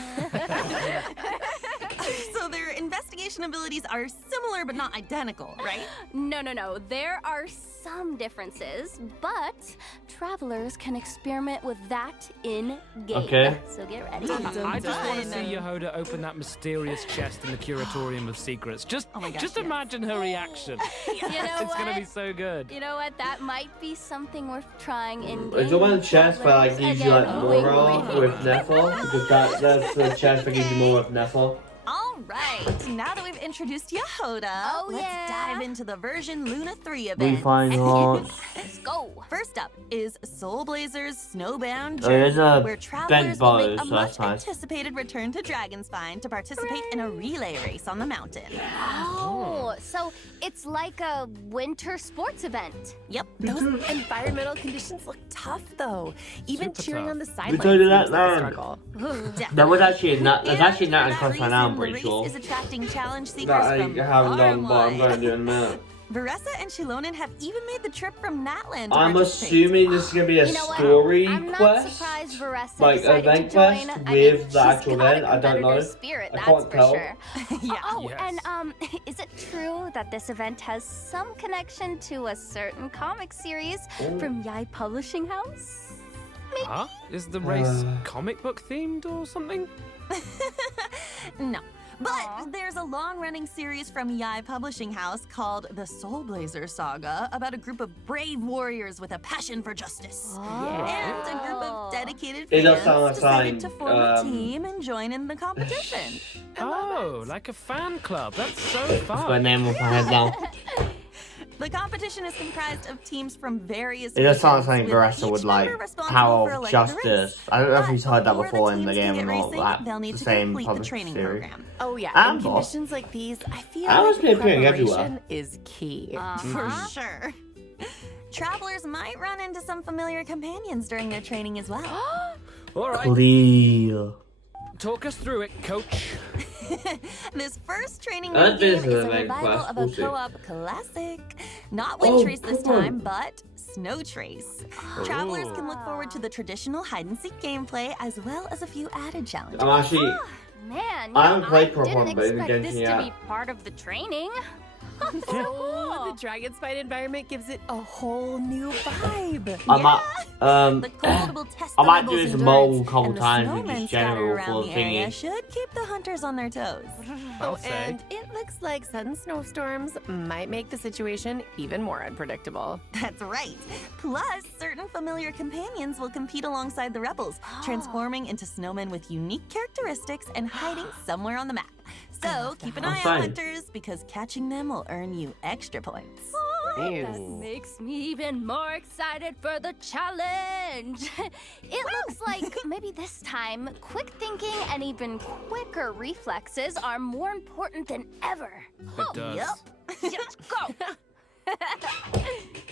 So their investigation abilities are similar but not identical, right? No. There are some differences, but travelers can experiment with that in game. Okay. So get ready. I just want to see Yehoda open that mysterious chest in the Curatorium of Secrets. Just imagine her reaction. You know It's what? gonna be so good. You know what? That might be something worth trying in game. It's the one chest where like gives you like Again, more with Nefer, because that's the chest that gives you more with Nefer. All right, now that we've introduced Yehoda, let's dive into the version Luna 3 event. We find hearts. Let's go. First up is Soul Blazer's Snowbound Oh, there's Journey, a where bent travelers bow, will make a so that's much nice. anticipated return to Dragonspine to participate in a relay race on the mountain. Oh, so it's like a winter sports event. Yep. Those environmental conditions look tough, though. Even Super cheering tough. on the We sidelines told you seems that like a now. struggle. That was actually not. That's And actually not for in that Crossfire now. I'm reason, pretty the sure. race is attracting challenge seekers That I from haven't done, but I'm far going and to do it in a minute. Veressa and Shilonen have even made the trip from Natland to I'm participate. assuming this is gonna be a You know what? story I'm not quest, surprised Veressa like decided event to join. quest I mean, with the actual she's got a event. I don't know. competitor Spirit, I that's can't for tell. sure. Yeah. Oh, Yes. and is it true that this event has some connection to a certain comic series from Yai Publishing House? Huh? Is the race comic book themed or something? No. But there's a long-running series from Yai Publishing House called The Soul Blazer Saga about a group of brave warriors with a passion for justice. And a group of dedicated fans decided to form a team and join in the competition. Oh, like a fan club. That's so fun. My name off my head now. The competition is comprised of teams from various It does sound like regions, something Garessa would like. Power of Justice. I don't know if he's heard that before in the game or not. Like, the same public series. Oh yeah, And in conditions like these, I feel I was like appearing preparation everywhere. is key. For sure. Travelers might run into some familiar companions during their training as well. All right. Clear. Talk us through it, coach. This first training That game is is a a revival of a class co-op classic. Not Wind Trace this come on. time, but Snow Trace. Travelers can look forward to the traditional hide-and-seek gameplay as well as a few added challenges. I'm actually. Man, I haven't played I didn't Proper, but even expect this Genshin to yet. be part of the training. Oh, the Dragon Spite environment gives it a whole new vibe. I might, The cold will test I the might do rebels' this mole endurance, a couple and the times with snowmen just scattered general around full the area thingy. should keep the hunters on their toes. I'll say. And it looks like sudden snowstorms might make the situation even more unpredictable. That's right. Plus, certain familiar companions will compete alongside the rebels, transforming into snowmen with unique characteristics and hiding somewhere on the map. So keep an eye out, fine. hunters, because catching them will earn you extra points. That makes me even more excited for the challenge. It looks like maybe this time, quick thinking and even quicker reflexes are more important than ever. It does. Yep. Let's go.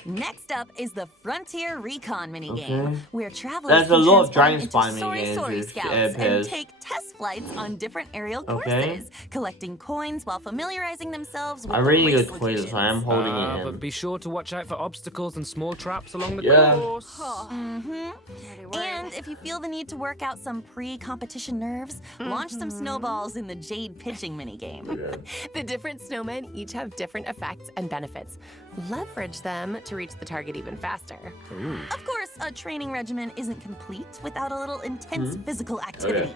Next up is the Frontier Recon minigame, Okay. where travelers There's a can lot of transform Dragon into Spy Sori minigames, Sori it Scouts and appears. take test flights on different aerial Okay. courses, collecting coins while familiarizing themselves with I the really race good quiz. locations. I am holding it But in. be sure to watch out for obstacles and small traps along the Yeah. course. And if you feel the need to work out some pre-competition nerves, launch some snowballs in the Jade pitching minigame. The different snowmen each have different effects and benefits. Leverage them to reach the target even faster. Of course, a training regimen isn't complete without a little intense physical activity.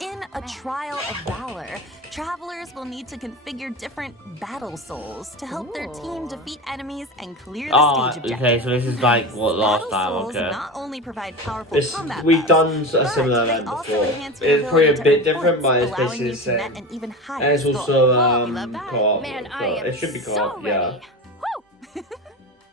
In a trial of valor, travelers will need to configure different battle souls to help their team defeat enemies and clear the Oh, stage objective. okay, so this is like what last Battle time, souls okay. not only provide powerful This, combat we've buffs, done a but similar they event also before. enhance your It's probably a ability to bit earn different, but points, it's allowing basically you the to net same. an even higher And it's score. also love that. co-op. Man, so I am it should be so co-op, yeah. ready.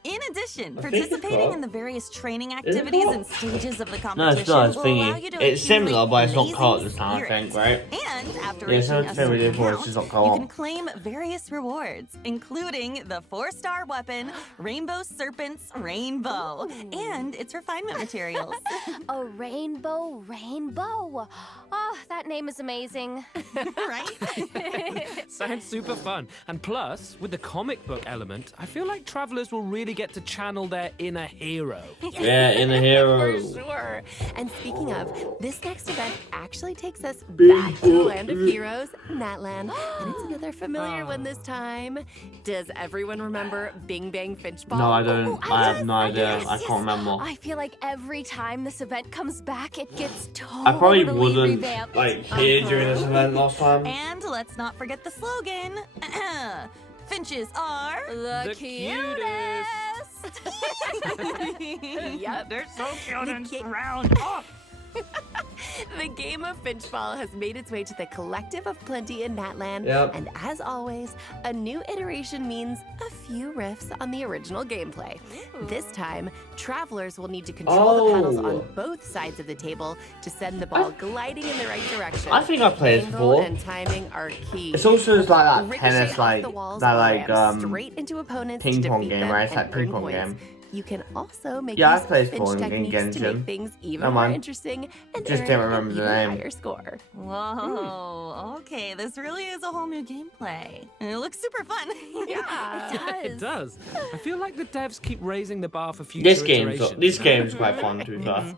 In addition, I think it's participating co-op. in the various training it activities co-op? and stages of the No, competition it's not. It's will allow thingy. you to It's similar, but it's not accumulate co-op blazing this time, I think, spirit. right? And after Yeah, it's reaching not a the same we did certain before, it's count, just not you co-op. can claim various rewards, including the 4-star weapon, Rainbow Serpent's Rainbow, and its refinement materials. A rainbow. Oh, that name is amazing. Right? Sounds super fun. And plus, with the comic book element, I feel like travelers will really get to channel their inner hero. Yeah, in a hero. For sure. And speaking of, this next event actually takes us back to the land of heroes, Natland. And it's another familiar one this time. Does everyone remember Bing Bang Finchball? No, I don't. I have no idea. Yes, I can't remember. I feel like every time this event comes back, it gets totally I probably wasn't revamped. like here during this event last time. And let's not forget the slogan. Finches are The cutest. Yep, they're so cute and round. The game of Finchball has made its way to the Collective of Plenty in Natland. Yep. And as always, a new iteration means a few riffs on the original gameplay. This time, travelers will need to control the pedals on both sides of the table to send the ball gliding in the right direction. I think I played this Angle before. and timing are key. It's also just like that Ricochet tennis, off like the walls that, or like ramp straight into opponents to ping pong defeat game, them right? It's and like ping earn pong points. game. You can also make Yeah, I use played of Finch Falling in techniques to Genshin. make things even Never more mind. interesting and Just earn can't an remember the even name. higher score. Whoa, okay, this really is a whole new gameplay. And it looks super fun. It does. I feel like the devs keep raising the bar for future This iterations. game's quite fun to be fair.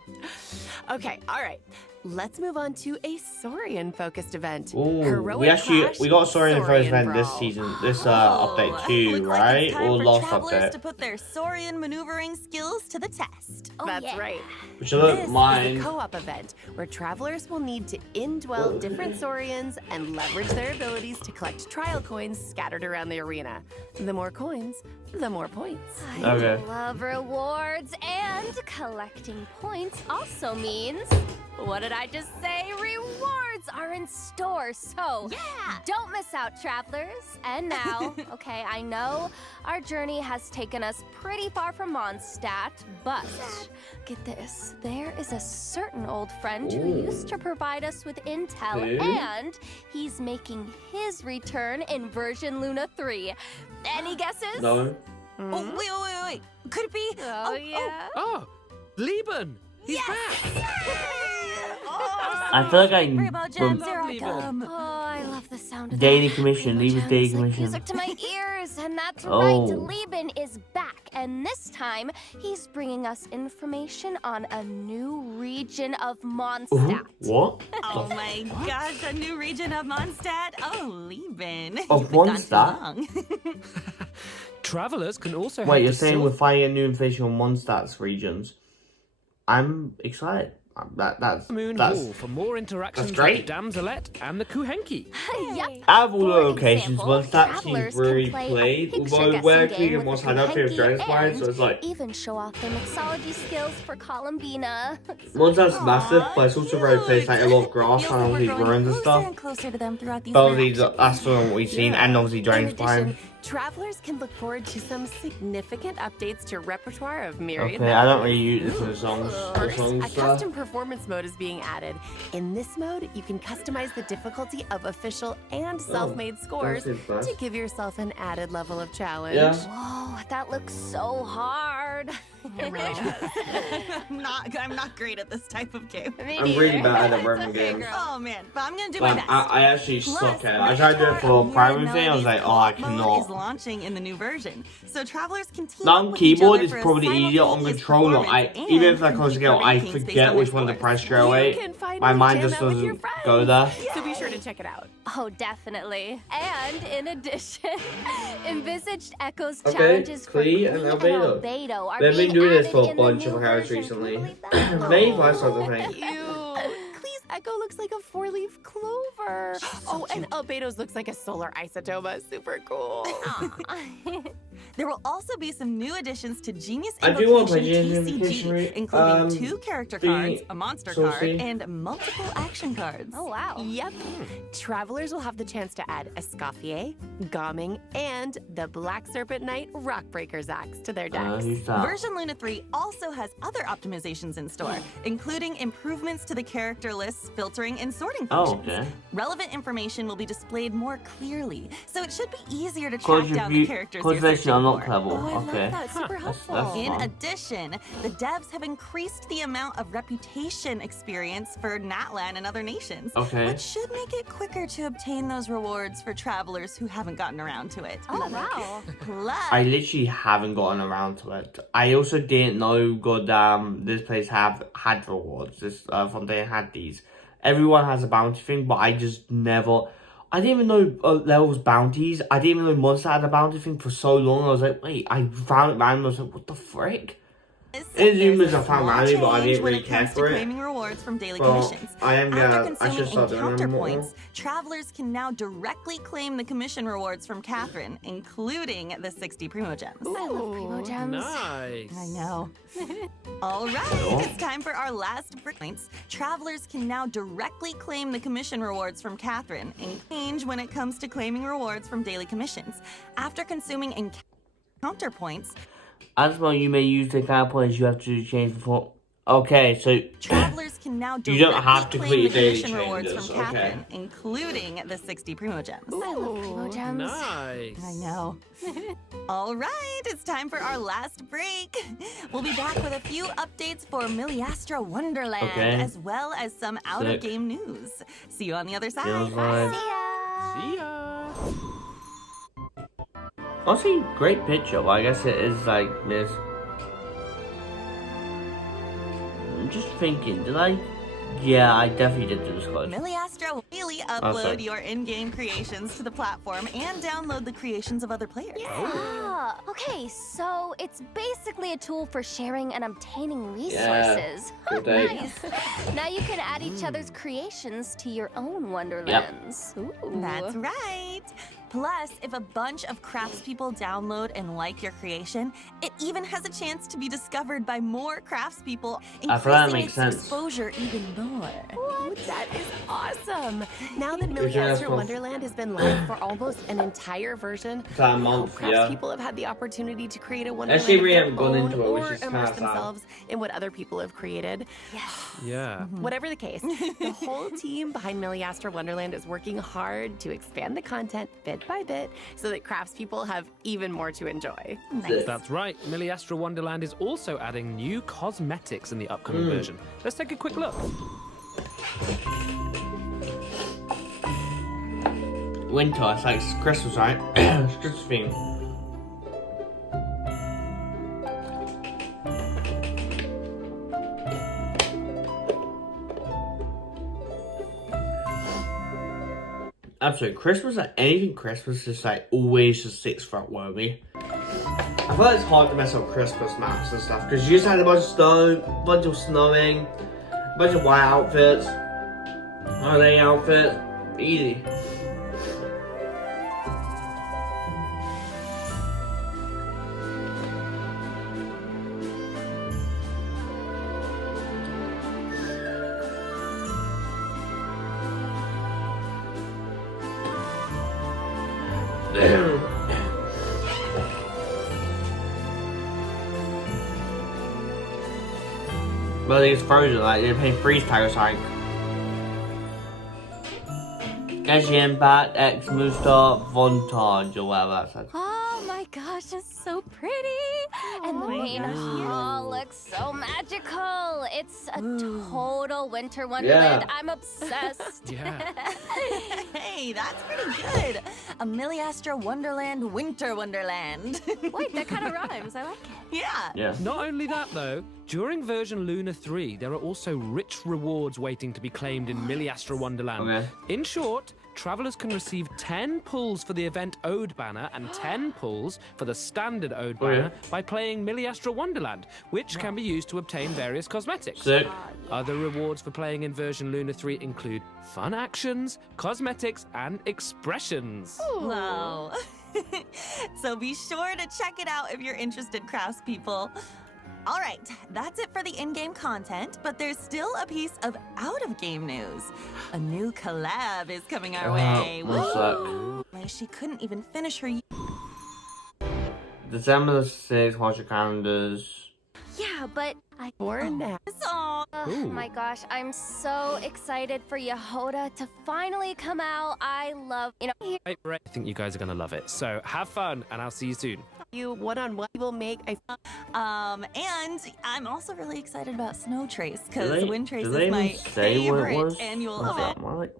Okay, all right. Let's move on to a Saurian-focused event. Ooh, we got a Saurian first event this season, update too, right? Looks like it's time Or for last travelers update. to put their Saurian maneuvering skills to the test. That's right. Which I don't This mind. is a co-op event where travelers will need to indwell different Saurians and leverage their abilities to collect trial coins scattered around the arena. The more coins, the more points. Okay. Love rewards, and collecting points also means, what did I just say? Rewards are in store, so don't miss out, travelers. And now, okay, I know our journey has taken us pretty far from Mondstadt, but get this, there is a certain old friend who used to provide us with intel, Who? and he's making his return in version Luna 3. Any guesses? No. Oh, wait. Could it be? Oh, yeah. Oh, Lieben! He's back! I feel like Rainbow gems, here I come. Oh, I love the sound of Daily that. commission, Rainbow leave us daily gems like commission. music to my ears, and that's Oh. right. Lieben is back, and this time he's bringing us information on a new region of Mondstadt. What? Oh my gosh, a new region of Mondstadt. Oh, Lieben. Of You've been gone too Mondstadt? long. Travelers can also Wait, head you're to saying Sil- we're finding a new information on Mondstadt's regions? I'm excited. That's Moon Hall for more interactions with great. the Damselet and the Kuhenki. Yep. out of all the For locations, example, Mondstadt seems travelers really can play a played. picture Although guessing we're game cleaning with Mondstadt, I don't feel Kuhenki Dragon's Fire, so and it's like even show off their mixology skills for Columbina. Mondstadt's massive, but it's also very placed like a lot of grass Feels and like all we're these growing ruins and closer stuff. and closer to them throughout these But obviously, maps. that's sort of what we've seen, and obviously In Dragon's Fire. addition, travelers can look forward to some significant updates to repertoire of myriad Okay, I don't methods. really use this for the songs. The First, songs a stuff. custom performance mode is being added. In this mode, you can customize the difficulty of official and self-made scores seems nice. to give yourself an added level of challenge. Yeah. Whoa, that looks so hard. It really does. I'm not great at this type of game. Me I'm really neither. bad at It's rhythm okay, games. girl. Oh man, but I'm gonna do my Like, best. I actually Plus, suck at it. I tried to do it for Repertoire primary of thing, I was like, Melodies oh, I co-op mode is cannot. launching in the new version, so travelers can team Now up on with keyboard each is other for a probably easier. On simultaneous controller, performance even and if I close compete the game, for I rankings based forget on which their one to scores. press straight You away. can finally My mind jam just out with your doesn't friends. go there. So be sure to check it out. Oh, definitely. And in addition, envisaged Echo's Okay, challenges for Klee and Albedo. are They've been being doing this added for a in the bunch of new hours version. recently. Can you believe that? Maybe I saw the thing. Cute. Clee's Echo looks like a four-leaf clover. Oh, and Albedo's looks like a solar isotoma. Super cool. There will also be some new additions to Genius I do want to play Invocation Genius Invocation, TCG, including 2 character the cards, a monster card, Saucy. and multiple action cards. Oh, wow. Yep. Travelers will have the chance to add Escoffier, Gomming, and the Black Serpent Knight Rockbreaker's Axe to their decks. Who's that? Version Luna 3 also has other optimizations in store, including improvements to the character lists, filtering, and sorting Oh, functions. okay. Relevant information will be displayed more clearly, so it should be easier to track Cause down the you characters cause you're they searching unlock for. level. Oh, I Okay. love that. Super helpful. That's In fun. addition, the devs have increased the amount of reputation experience for Natlan and other nations, Okay. which should make it quicker to obtain those rewards for travelers who haven't gotten around to it. Oh, wow. Plus, I literally haven't gotten around to it. I also didn't know this place had rewards. This from they had these. Everyone has a bounty thing, but I just never. I didn't even know levels bounties. I didn't even know Monster had a bounty thing for so long. I was like, wait, I found it random. I was like, what the frick? It there's I a found small random, but I change didn't when really it care comes to for it. claiming rewards from daily Well, commissions. I am After gonna. I consuming should start doing encounter them more. points, travelers can now directly claim the commission rewards from Catherine, including the 60 Primo Gems. I love Primo Gems. Nice. I know. All right, Cool. it's time for our last points. Travelers can now directly claim the commission rewards from Catherine and change when it comes to claiming rewards from daily commissions. After consuming encounter points, As well, you may use the kind of points you have to change before. Okay, so travelers can now You don't have to directly complete claim the daily commission rewards changes, from okay. Catherine, including the 60 Primo Gems. I love Primo Gems. Nice. I know. All right, it's time for our last break. We'll be back with a few updates for Miliastra Wonderland, Okay. as well as some out-of-game news. See you on the other side. Feels like- See ya. Honestly, great picture. Well, I guess it is like this. Just thinking, did I? Yeah, I definitely did do this code. Miliastra will really upload your in-game creations to the platform and download the creations of other players. Ah, okay, so it's basically a tool for sharing and obtaining resources. Yeah, good day. Nice. Now you can add each other's creations to your own wonderlands. Ooh. That's right. Plus, if a bunch of craftspeople download and like your creation, it even has a chance to be discovered by more craftspeople, increasing its exposure even more. What? That is awesome! Now that Miliastra Wonderland has been live for almost an entire version, craftspeople have had the opportunity to create a wonderland of their own or immerse themselves in what other people have created. Yeah. Whatever the case, the whole team behind Miliastra Wonderland is working hard to expand the content bit by bit so that craftspeople have even more to enjoy. Nice. That's right. Miliastra Wonderland is also adding new cosmetics in the upcoming version. Let's take a quick look. Winter, it's like Christmas, right? It's Christmas theme. Absolutely, Christmas, like anything Christmas, is like always just sits front worthy. I feel like it's hard to mess up Christmas maps and stuff because you just had a bunch of snow, a bunch of snowing, a bunch of white outfits, holiday outfits, easy. But it's frozen, like they're paying freeze tag or something. Genshin Impact X Mooster Vontage or whatever that's like. Oh my gosh, it's so pretty! And the main hall looks so magical. It's a total winter wonderland. I'm obsessed. Hey, that's pretty good. A Miliastra Wonderland Winter Wonderland. Wait, that kind of rhymes. I like it. Yeah. Not only that, though, during version Luna 3, there are also rich rewards waiting to be claimed in Miliastra Wonderland. Okay. In short, travelers can receive 10 pulls for the event Ode banner and 10 pulls for the standard Ode banner by playing Miliastra Wonderland, which can be used to obtain various cosmetics. Sick. Other rewards for playing in version Luna 3 include fun actions, cosmetics, and expressions. Wow. So be sure to check it out if you're interested, craftspeople. All right, that's it for the in-game content, but there's still a piece of out-of-game news. A new collab is coming our way. What's that? She couldn't even finish her... December the 6th, watch your calendars. Yeah, but Oh my gosh, I'm so excited for Yehoda to finally come out. I love, I think you guys are going to love it. So have fun, and I'll see you soon. You one-on-one will make a... and I'm also really excited about Snow Trace, because Wind Trace is my favorite annual event.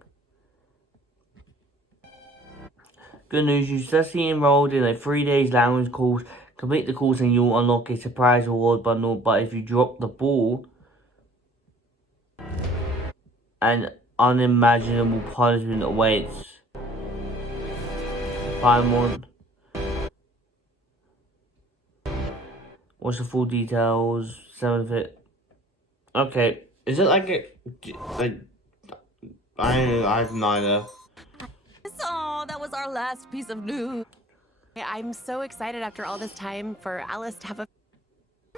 Good news, you successfully enrolled in a 3 days language course. Complete the course and you'll unlock a surprise reward bundle, but if you drop the ball, an unimaginable punishment awaits. Paimon. What's the full details? 7th it. Okay, is it like I have no idea. Oh, that was our last piece of news. I'm so excited after all this time for Alice to have a...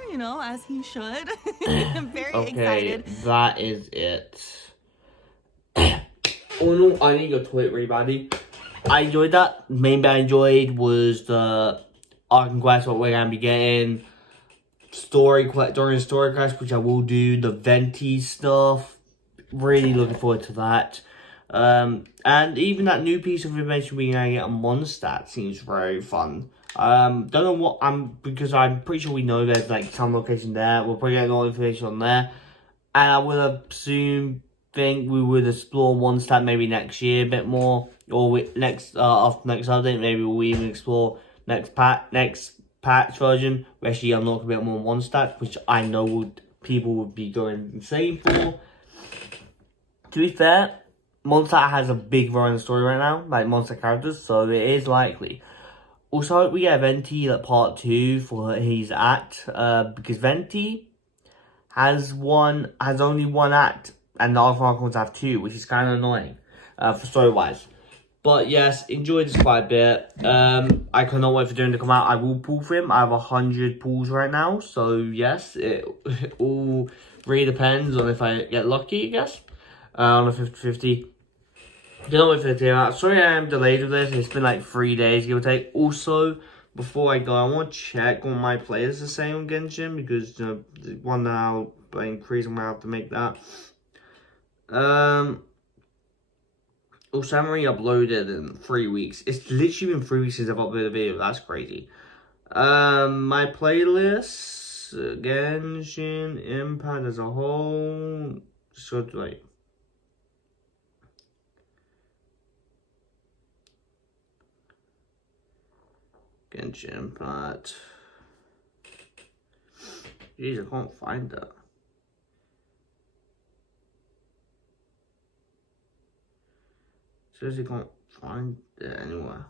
You know, as he should. I'm very excited. That is it. Oh no, I need your tweet, everybody. I enjoyed that. Main bit I enjoyed was the Arc and Quest, what we're going to be getting. During story quest, which I will do. The Venti stuff. Really looking forward to that. And even that new piece of information we're going to get on Mondstadt seems very fun. Don't know what because I'm pretty sure we know there's like some location there. We'll probably get more information on there. And I would think we would explore Mondstadt maybe next year a bit more. Or after next update, maybe we'll even explore next patch version. We actually unlock a bit more Mondstadt, which I know would people would be going insane for. To be fair, Mondstadt has a big run in the story right now, like Mondstadt characters, so it is likely. Also, I hope we get Venti like part 2 for his act, because Venti has only one act, and the other Archons have 2, which is kind of annoying, for story-wise. But yes, enjoyed this quite a bit. I cannot wait for Dylan to come out. I will pull for him. I have 100 pulls right now, so yes, it all really depends on if I get lucky, I guess. On a 50-50. Cannot wait for it to come out. Sorry I am delayed with this. It's been like 3 days, give or take. Also, before I go, I want to check what my players are saying on Genshin, because you know, one now by increasing, I'm gonna have to make that. Also, I haven't really uploaded in 3 weeks. It's literally been 3 weeks since I've uploaded a video. That's crazy. My playlists, Genshin Impact as a whole. So like. Genshin Impact. Jeez, I can't find that. Seriously, can't find it anywhere.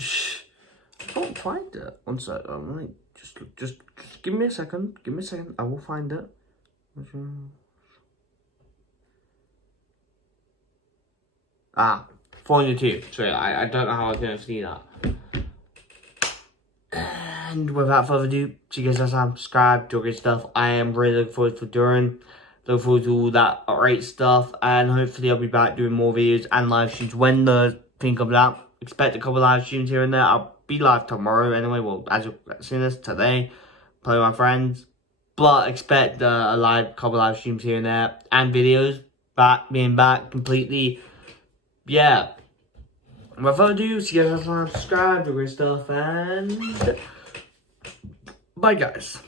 I can't find it. One sec. I'm like, just give me a second. Give me a second. I will find it. Ah, 402. Sorry, I don't know how I was going to see that. And without further ado, see you guys next time. Subscribe, do good stuff. I am really looking forward to Durin. Look forward to all that great stuff. And hopefully I'll be back doing more videos and live streams when the thing comes out. Expect a couple live streams here and there. I'll be live tomorrow anyway. Well, as you've seen this today. Play with my friends. But expect a couple live streams here and there. And videos. Being back completely. Yeah. Without further ado, see you guys next time. Subscribe, do great stuff. And bye guys.